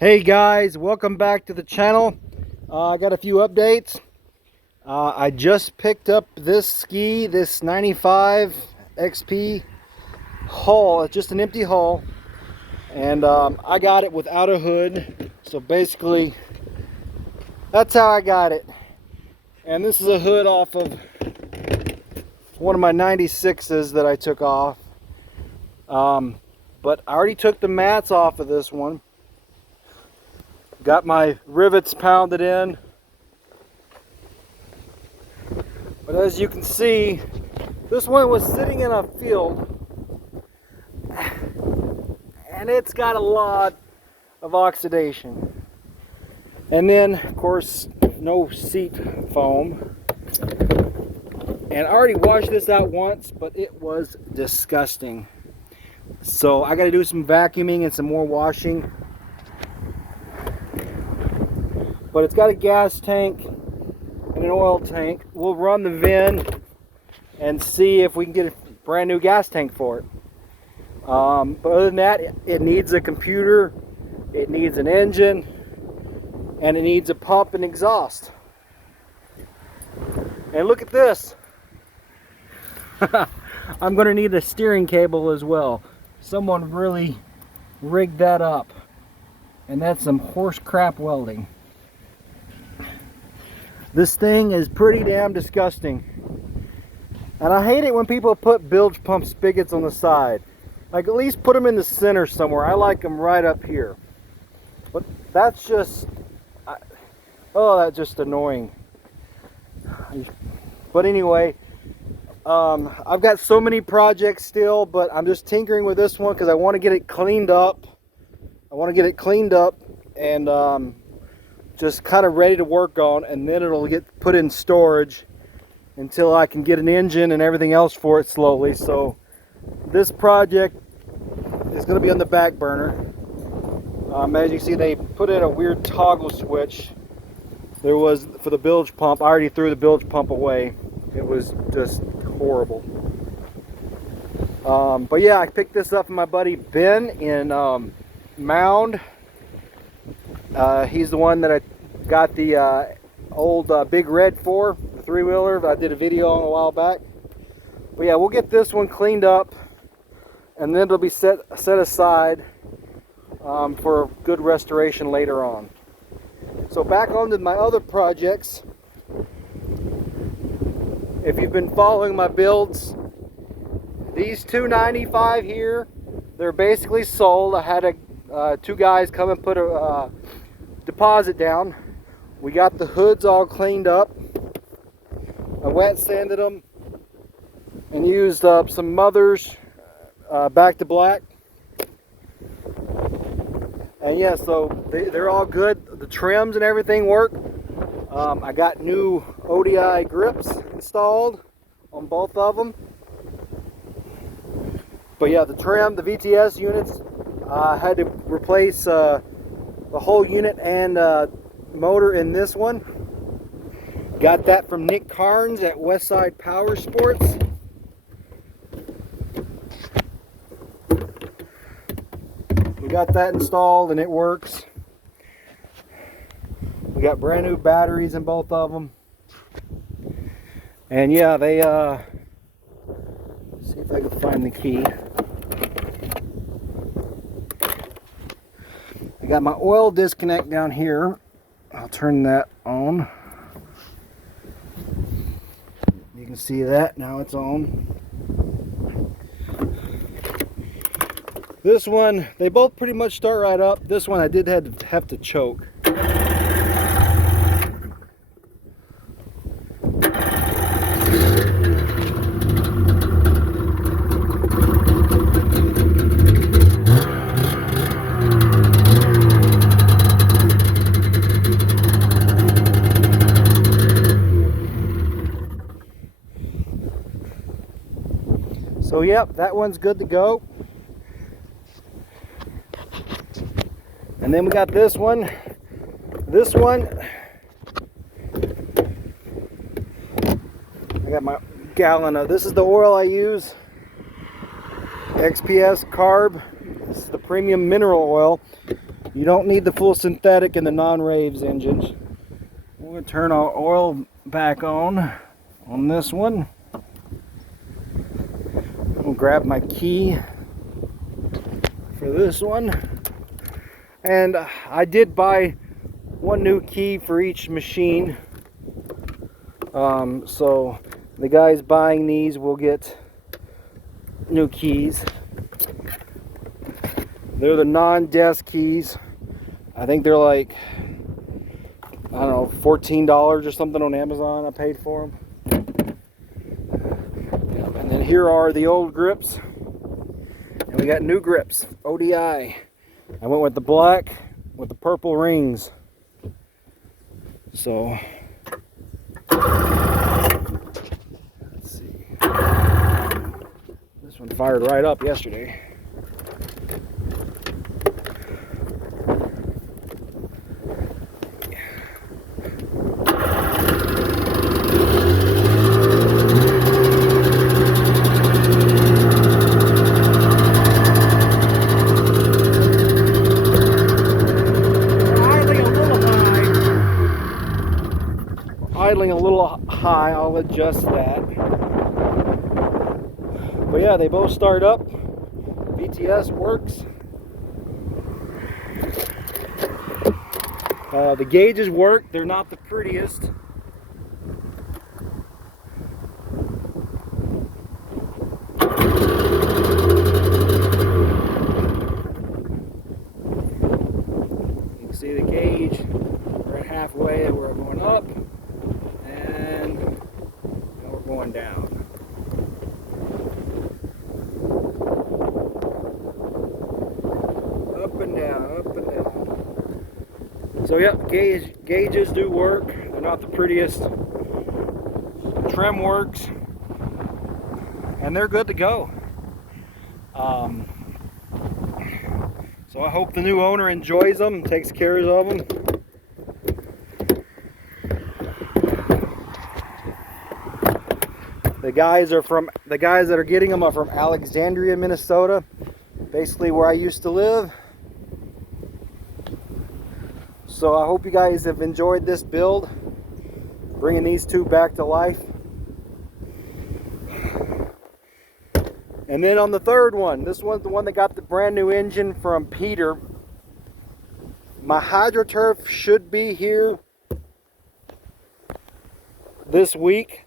Hey guys, welcome back to the channel. I got a few updates. I just picked up this ski, this 95XP hull. It's just an empty hull, and I got it without a hood. So basically, that's how I got it. And this is a hood off of one of my 96s that I took off. But I already took the mats off of this one. Got my rivets pounded in. But as you can see, this one was sitting in a field and it's got a lot of oxidation. And then, of course, no seat foam. And I already washed this out once, but it was disgusting. So I got to do some vacuuming and some more washing. But it's got a gas tank and an oil tank. We'll run the VIN and see if we can get a brand new gas tank for it. But other than that, it needs a computer, it needs an engine, and it needs a pump and exhaust. And look at this. I'm going to need a steering cable as well. Someone really rigged that up. And that's some horse crap welding. This thing is pretty damn disgusting. And I hate it when people put bilge pump spigots on the side. Like, at least put them in the center somewhere. I like them right up here. But that's just... that's just annoying. But anyway, I've got so many projects still, but I'm just tinkering with this one because I want to get it cleaned up. And just kind of ready to work on, and then it'll get put in storage until I can get an engine and everything else for it slowly. So this project is going to be on the back burner. As you see, they put in a weird toggle switch. There was for the bilge pump. I already threw the bilge pump away. It was just horrible. But yeah, I picked this up from my buddy Ben in Mound. He's the one that I got the old Big Red for, the 3-wheeler. I did a video on a while back. But yeah, we'll get this one cleaned up, and then it'll be set aside for good restoration later on. So back on to my other projects. If you've been following my builds, these 295 here, they're basically sold. I had two guys come and put a deposit down. We got the hoods all cleaned up. I wet sanded them and used some mothers back to black. And yeah, so they're all good. The trims and everything work. I got new ODI grips installed on both of them. But yeah, the trim, the VTS units, I had to replace the whole unit and motor in this one. Got that from Nick Cairns at Westside Powersports. We got that installed and it works. We got brand new batteries in both of them. And yeah, they see if I can find the key. I got my oil disconnect down here. I'll turn that on. You can see that now it's on. This one, they both pretty much start right up. This one I did have to choke. So yep, that one's good to go. And then we got this one. This one, I got my gallon of, this is the oil I use. XPS carb. This is the premium mineral oil. You don't need the full synthetic in the non-raves engines. We're going to turn our oil back on this one. I'll grab my key for this one. And I did buy one new key for each machine. So the guys buying these will get new keys. They're the non-desk keys. I think they're like, I don't know, $14 or something on Amazon. I paid for them. And then here are the old grips. And we got new grips, ODI. I went with the black with the purple rings. So, let's see. This one fired right up yesterday. Idling a little high, I'll adjust that. But yeah, they both start up. VTS works. The gauges work. They're not the prettiest. You can see the gauge. We're at halfway. We're going up. And now we're going down. Up and down, up and down. So yeah, gauges do work. They're not the prettiest. Trim works. And they're good to go. So I hope the new owner enjoys them, takes care of them. The guys that are getting them are from Alexandria, Minnesota, basically where I used to live. So I hope you guys have enjoyed this build, bringing these two back to life. And then on the third one, this one's the one that got the brand new engine from Peter. My HydroTurf should be here this week.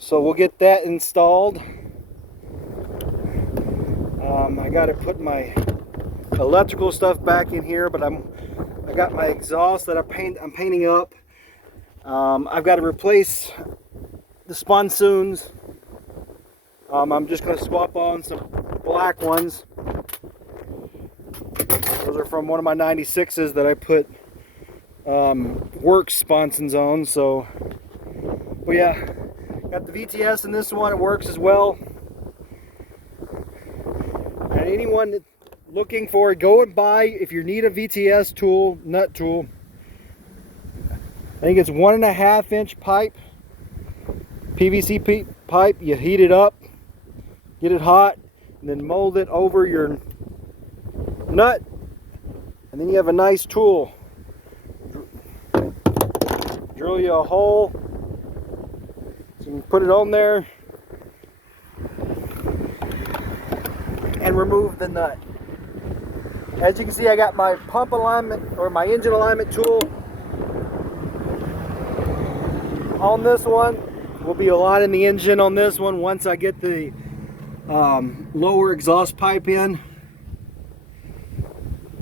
So we'll get that installed. I got to put my electrical stuff back in here, but I got my exhaust that I'm painting up. I've got to replace the sponsoons. I'm just going to swap on some black ones. Those are from one of my 96s that I put work sponsons on. So, but yeah. Got the VTS in this one, it works as well. And anyone looking for it, go and buy, if you need a VTS tool, nut tool. I think it's 1.5 inch pipe, PVC pipe. You heat it up, get it hot, and then mold it over your nut. And then you have a nice tool. Drill you a hole. So you put it on there and remove the nut. As you can see, I got my pump alignment or my engine alignment tool on this one. We'll be aligning the engine on this one once I get the lower exhaust pipe in,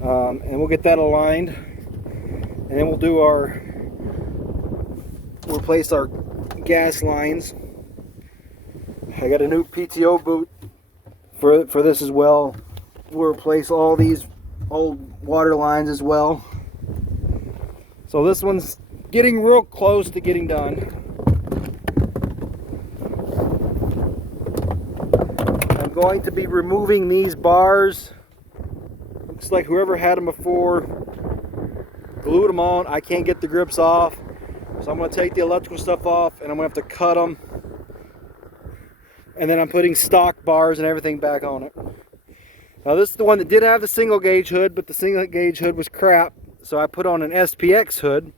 and we'll get that aligned, and then we'll replace our gas lines. I got a new PTO boot for this as well. We'll replace all these old water lines as well. So this one's getting real close to getting done. I'm going to be removing these bars. Looks like whoever had them before glued them on. I can't get the grips off. So I'm going to take the electrical stuff off and I'm going to have to cut them. And then I'm putting stock bars and everything back on it. Now this is the one that did have the single gauge hood, but the single gauge hood was crap. So I put on an SPX hood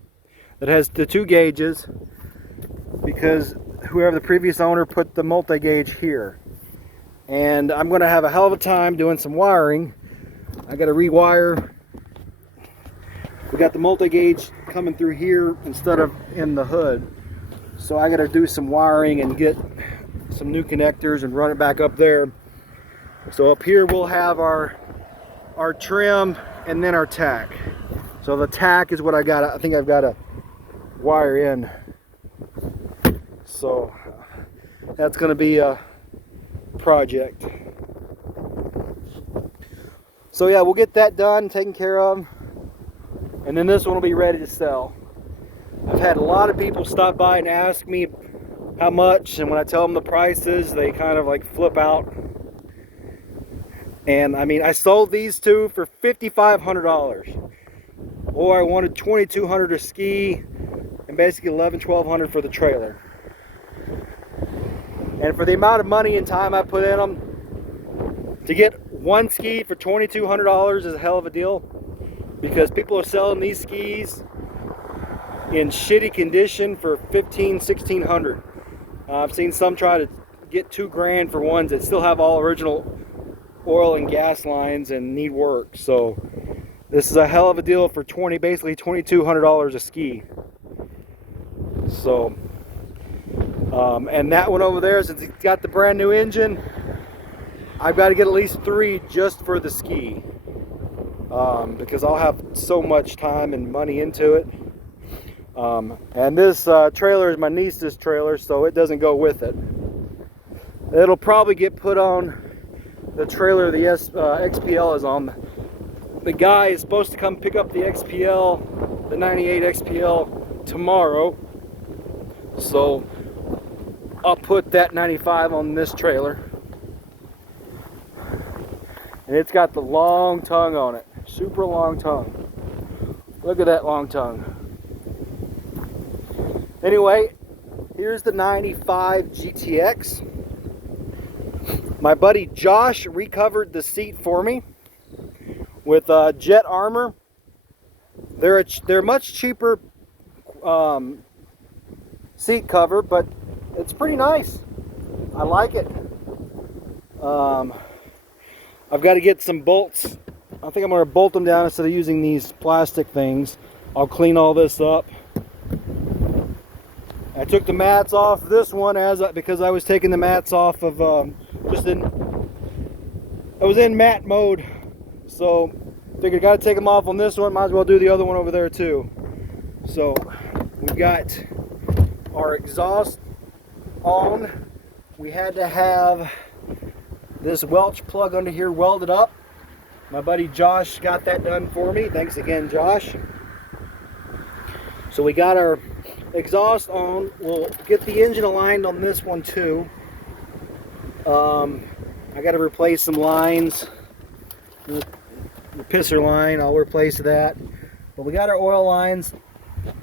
that has the 2 gauges because whoever the previous owner put the multi-gauge here. And I'm going to have a hell of a time doing some wiring. I got to rewire. We got the multi-gauge coming through here instead of in the hood. So I got to do some wiring and get some new connectors and run it back up there. So up here we'll have our trim and then our tack. So the tack is what I think I've got to wire in. So that's going to be a project. So yeah, we'll get that done, taken care of, and then this one will be ready to sell. I've had a lot of people stop by and ask me how much, and when I tell them the prices, they kind of like flip out. And I mean, I sold these two for $5,500, or I wanted $2,200 to ski and basically $1,100-1,200 for the trailer. And for the amount of money and time I put in them, to get one ski for $2,200 is a hell of a deal, because people are selling these skis in shitty condition for $1,500-1,600. I've seen some try to get $2 grand for ones that still have all original oil and gas lines and need work. So this is a hell of a deal for basically $2,200 a ski. So and that one over there, since it's got the brand new engine, I've got to get at least 3 just for the ski, because I'll have so much time and money into it. And this trailer is my niece's trailer, so it doesn't go with it. It'll probably get put on the trailer the XPL is on. The guy is supposed to come pick up the XPL, the 98 XPL, tomorrow. So I'll put that 95 on this trailer. And it's got the long tongue on it. Super long tongue. Look at that long tongue. Anyway, here's the 95 GTX. My buddy Josh recovered the seat for me with jet armor. They're much cheaper seat cover, but it's pretty nice. I like it. I've got to get some bolts. I think I'm going to bolt them down instead of using these plastic things. I'll clean all this up. I took the mats off this one because I was taking the mats off of I was in mat mode, so figured got to take them off on this one. Might as well do the other one over there too. So we've got our exhaust on. We had to have this welch plug under here welded up. My buddy Josh got that done for me. Thanks again, Josh. So we got our exhaust on. We'll get the engine aligned on this one too. I got to replace some lines. The pisser line, I'll replace that. But we got our oil lines.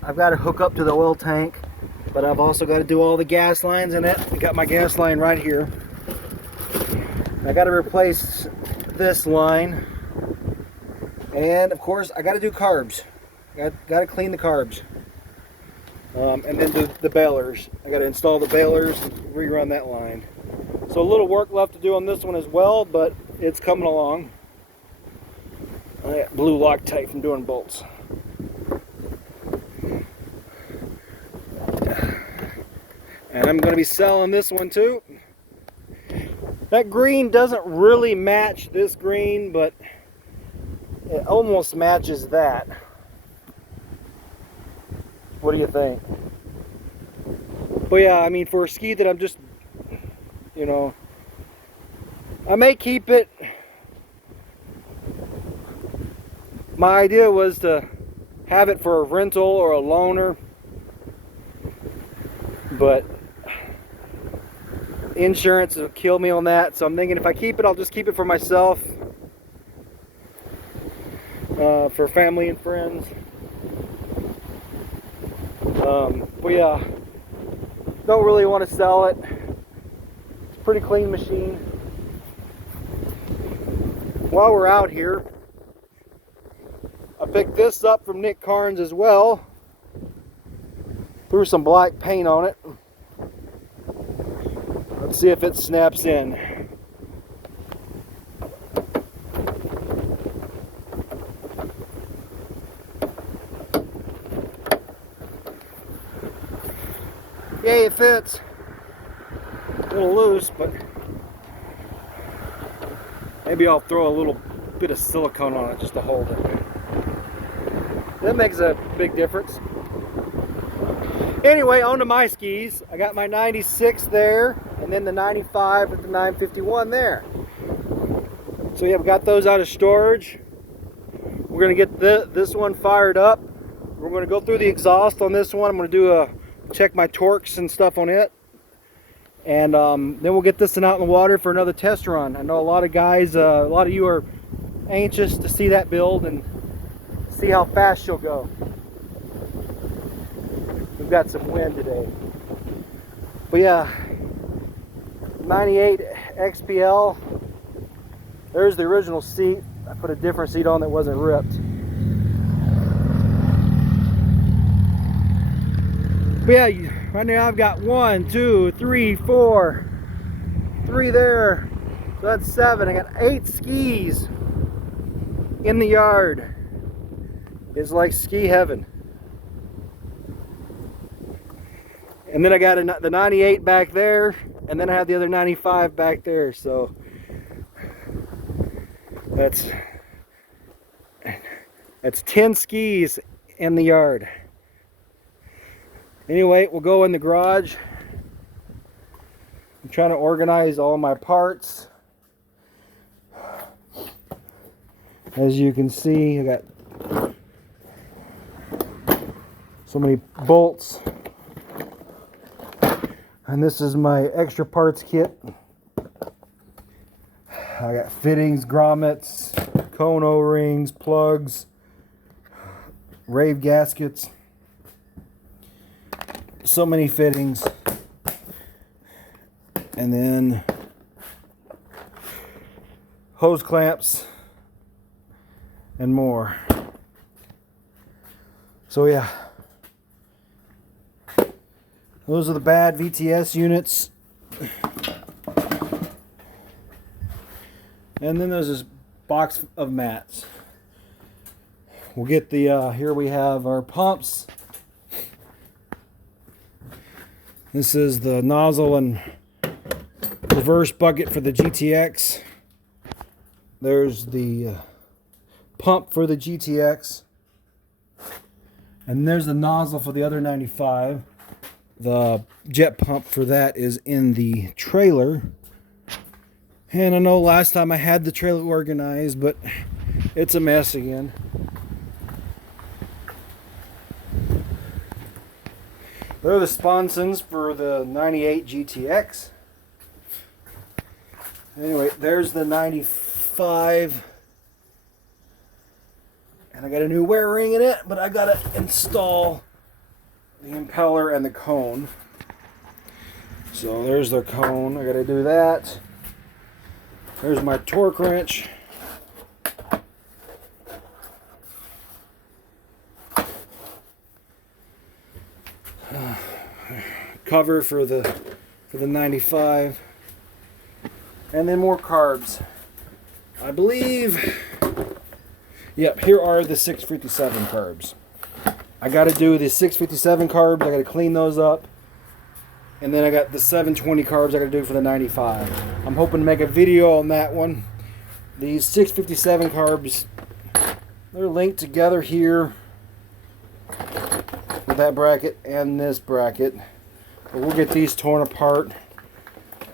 I've got to hook up to the oil tank, but I've also got to do all the gas lines in it. I got my gas line right here. I got to replace this line, and of course I got to do carbs. Got to clean the carbs, and then do the bailers. I got to install the bailers and rerun that line. So a little work left to do on this one as well, but it's coming along. I got blue Loctite from doing bolts. And I'm going to be selling this one too. That green doesn't really match this green, but it almost matches that. What do you think? But yeah, I mean, for a ski that I'm just, you know, I may keep it. My idea was to have it for a rental or a loaner, but insurance will kill me on that. So I'm thinking if I keep it, I'll just keep it for myself, for family and friends. But yeah, don't really want to sell it. It's a pretty clean machine. while we're out here, I picked this up from Nick Cairns as well. Threw some black paint on it. Let's see if it snaps in. Yay, it fits. A little loose, but maybe I'll throw a little bit of silicone on it just to hold it. That makes a big difference. Anyway, on to my skis. I got my 96 there, and then the 95 with the 951 there. So yeah, we got those out of storage. We're gonna get this one fired up. We're gonna go through the exhaust on this one. I'm gonna do check my torques and stuff on it. And then we'll get this one out in the water for another test run. I know a lot of guys, a lot of you are anxious to see that build and see how fast she'll go. We've got some wind today. But yeah, 98 XPL. There's the original seat. I put a different seat on that wasn't ripped. But yeah, right now I've got 1, 2, 3, 4, 3 there. So that's 7. I got 8 skis in the yard. It's like ski heaven. And then I got the 98 back there, and then I have the other 95 back there. So that's 10 skis in the yard. Anyway, we'll go in the garage. I'm trying to organize all my parts. As you can see, I got so many bolts. And this is my extra parts kit. I got fittings, grommets, cone O-rings, plugs, rave gaskets. So many fittings. And then hose clamps and more. So yeah, those are the bad VTS units. And then there's this box of mats. We'll get the here we have our pumps. This is the nozzle and reverse bucket for the GTX. There's the pump for the GTX. And there's the nozzle for the other 95. The jet pump for that is in the trailer. And I know last time I had the trailer organized, but it's a mess again. There are the sponsons for the 98 GTX. Anyway, there's the 95. And I got a new wear ring in it, but I gotta install the impeller and the cone. So there's the cone. I gotta do that. There's my torque wrench. Cover for the 95. And then more carbs. I believe. Yep, here are the 657 carbs. I got to do the 657 carbs. I got to clean those up. And then I got the 720 carbs I got to do for the 95. I'm hoping to make a video on that one. These 657 carbs, they're linked together here with that bracket and this bracket. But we'll get these torn apart.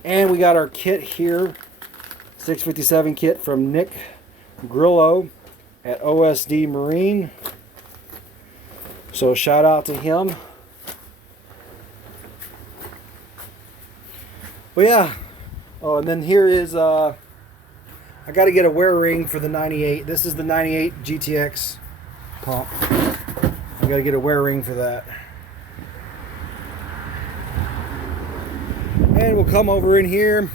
And we got our kit here, 657 kit from Nick Grillo at OSD Marine. So shout out to him. But yeah. Oh, and then here is I got to get a wear ring for the 98. This is the 98 GTX pump. I got to get a wear ring for that. And we'll come over in here.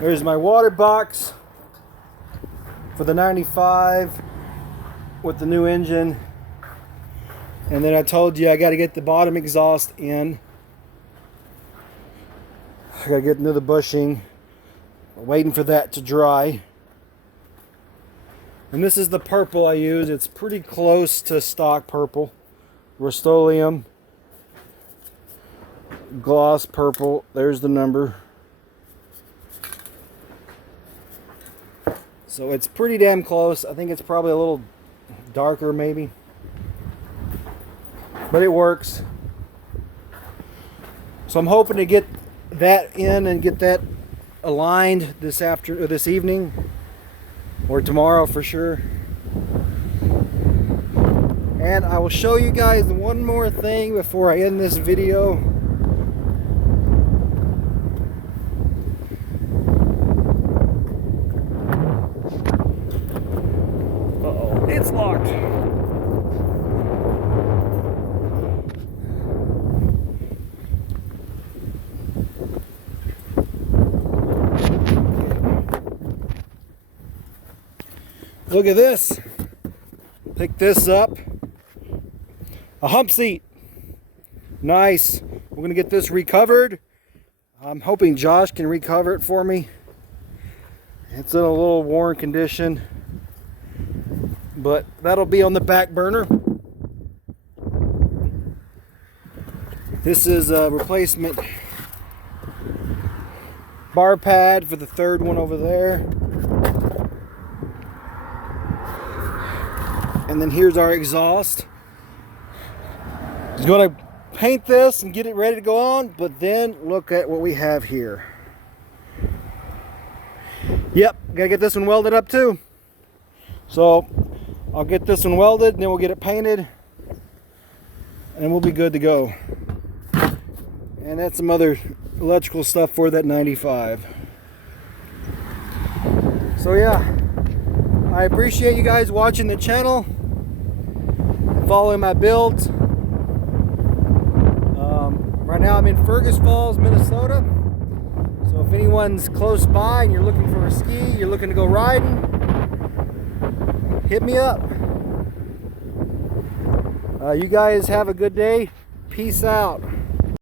There's my water box for the 95 with the new engine. And then I told you I got to get the bottom exhaust in. I got to get into the bushing. Waiting for that to dry. And this is the purple I use. It's pretty close to stock purple. Rust-Oleum gloss purple. There's the number. So it's pretty damn close. I think it's probably a little darker maybe, but it works. So I'm hoping to get that in and get that aligned this evening or tomorrow for sure. And I will show you guys one more thing before I end this video. It's locked. Look at this. Pick this up. A hump seat. Nice. We're going to get this recovered. I'm hoping Josh can recover it for me. It's in a little worn condition, but that'll be on the back burner. This is a replacement bar pad for the third one over there. And then here's our exhaust. He's going to paint this and get it ready to go on, but then look at what we have here. Yep, gotta get this one welded up too. So I'll get this one welded and then we'll get it painted and we'll be good to go. And that's some other electrical stuff for that 95. So yeah, I appreciate you guys watching the channel and following my builds. Right now I'm in Fergus Falls, Minnesota. So if anyone's close by and you're looking for a ski, you're looking to go riding, hit me up. You guys have a good day. Peace out.